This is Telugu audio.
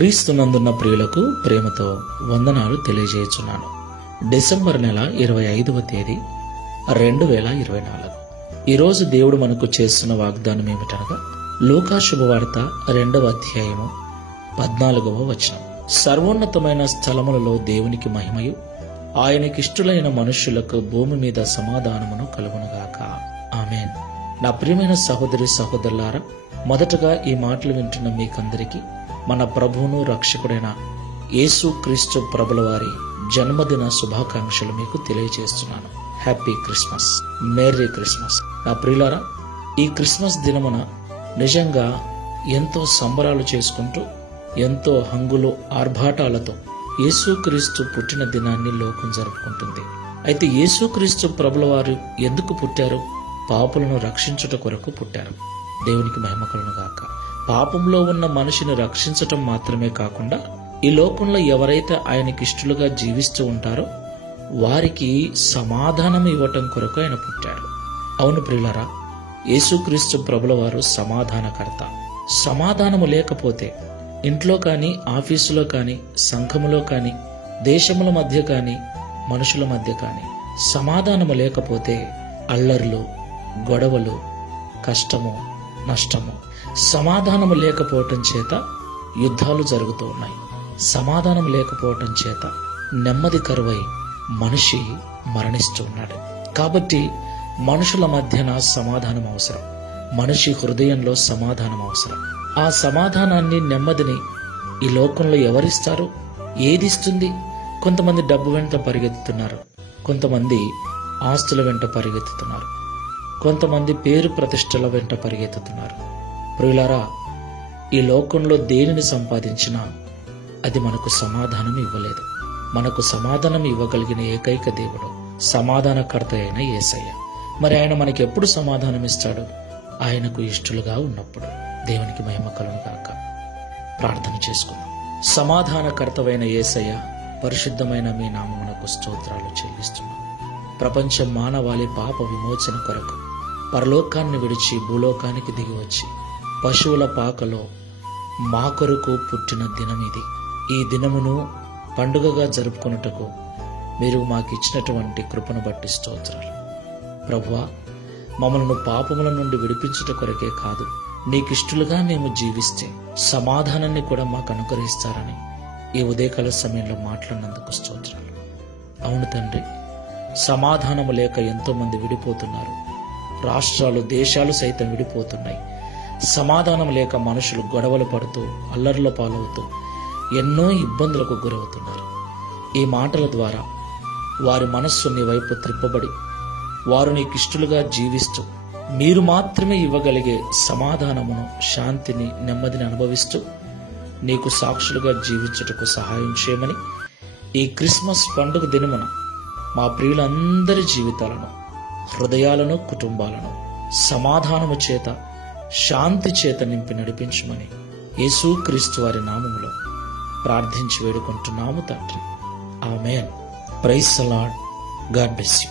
క్రీస్తునందున్న ప్రియులకు ప్రేమతో వందనాలు తెలియజేయుచున్నాను. డిసెంబర్ నెల 25వ తేదీ 2024. ఈరోజు దేవుడు మనకు చేస్తున్న వాగ్దానం ఏమిటనగా లూకా శుభవార్త 2వ అధ్యాయము 14వ వచనం. సర్వోన్నతమైన స్థలములలో దేవునికి మహిమయు, ఆయనకిష్టులైన మనుష్యులకు భూమి మీద సమాధానమును కలుగునుగాక. ఆమేన్. నా ప్రియమైన సహోదరి సహోదరులారా, మొదటగా ఈ మాటలు వింటున్న మీకందరికీ మన ప్రభువును రక్షకుడైన యేసు క్రీస్తు ప్రభుల వారి జన్మదిన శుభాకాంక్షలు మీకు తెలియజేస్తున్నాను. Happy Christmas, merry Christmas. నా ప్రియులారా, ఈ క్రిస్మస్ దినమున నిజంగా ఎంతో సంబరాలు చేసుకుంటూ ఎంతో హంగులు ఆర్భాటాలతో యేసుక్రీస్తు పుట్టిన దినాన్ని లోకం జరుపుకుంటుంది. అయితే యేసుక్రీస్తు ప్రభుల వారు ఎందుకు పుట్టారు? పాపులను రక్షించుట కొరకు పుట్టారు. దేవునికి మహిమ కలుగును గాక. పాపంలో ఉన్న మనిషిని రక్షించటం మాత్రమే కాకుండా ఈ లోకంలో ఎవరైతే ఆయనకి ఇష్టలుగా జీవిస్తూ ఉంటారో వారికి సమాధానం ఇవ్వటం కొరకు ఆయన పుట్టాడు. అవును ప్రియులారా, యేసుక్రీస్తు ప్రభుల వారు సమాధానకర్త. సమాధానము లేకపోతే ఇంట్లో కానీ, ఆఫీసులో కానీ, సంఘములో కానీ, దేశముల మధ్య కానీ, మనుషుల మధ్య కానీ సమాధానము లేకపోతే అల్లర్లు, గొడవలు, కష్టము, నష్టము. సమాధానము లేకపోవటం చేత యుద్ధాలు జరుగుతూ ఉన్నాయి. సమాధానం లేకపోవటం చేత నెమ్మది కరువై మనిషి మరణిస్తూ ఉన్నాడు. కాబట్టి మనుషుల మధ్యన సమాధానం అవసరం. మనిషి హృదయంలో సమాధానం అవసరం. ఆ సమాధానాన్ని, నెమ్మదిని ఈ లోకంలో ఎవరిస్తారు? ఏదిస్తుంది? కొంతమంది డబ్బు వెంట పరిగెత్తుతున్నారు, కొంతమంది ఆస్తుల వెంట పరిగెత్తుతున్నారు, కొంతమంది పేరు ప్రతిష్టల వెంట పరిగెత్తుతున్నారు. ప్రియులారా, ఈ లోకంలో దేనిని సంపాదించినా అది మనకు సమాధానం ఇవ్వలేదు. మనకు సమాధానం ఇవ్వగలిగిన ఏకైక దేవుడు సమాధానకర్త అయిన యేసయ్య. మరి ఆయన మనకి ఎప్పుడు సమాధానం ఇస్తాడు? ఆయనకు ఇష్టలుగా ఉన్నప్పుడు. దేవునికి మహిమ కలుగును గాక. ప్రార్థన చేసుకుందాం. సమాధానకర్తవైన యేసయ్య, పరిశుద్ధమైన మీ నామమునకు స్తోత్రాలు చెల్లిస్తున్నాం. ప్రపంచ మానవాళి పాప విమోచన కొరకు పరలోకాన్ని విడిచి భూలోకానికి దిగి వచ్చి పశువుల పాకలో మా కొరకు పుట్టిన దినం ఇది. ఈ దినమును పండుగగా జరుపుకొనుటకు మీరు మాకిచ్చినటువంటి కృపను బట్టి స్తోత్రాలు. ప్రభువా, మమ్మల్ని పాపముల నుండి విడిపించుట కొరకే కాదు, నీకిష్టులుగా మేము జీవిస్తే సమాధానాన్ని కూడా మాకు అనుగ్రహిస్తారని ఈ ఉదయకాల సమయంలో మాట్లాడినందుకు స్తోత్రాలు. అవును తండ్రి, సమాధానము లేక ఎంతో మంది విడిపోతున్నారు. రాష్ట్రాలు, దేశాలు సైతం విడిపోతున్నాయి. సమాధానం లేక మనుషులు గొడవలు పడుతూ, అల్లర్ల పాలవుతూ ఎన్నో ఇబ్బందులకు గురవుతున్నారు. ఈ మాటల ద్వారా వారి మనస్సు నీ వైపు త్రిప్పబడి వారు నీకిష్టులుగా జీవిస్తూ మీరు మాత్రమే ఇవ్వగలిగే సమాధానమును, శాంతిని, నెమ్మదిని అనుభవిస్తూ నీకు సాక్షులుగా జీవించుటకు సహాయం చేయమని ఈ క్రిస్మస్ పండుగ దినమున మా ప్రియులందరి జీవితాలను, హృదయాలను, కుటుంబాలను సమాధానము చేత, శాంతి చేత నింపి నడిపించమని యేసుక్రీస్తు వారి నామములో ప్రార్థించి వేడుకుంటున్నాము తండ్రి. ఆమేన్. Praise the Lord. God bless you.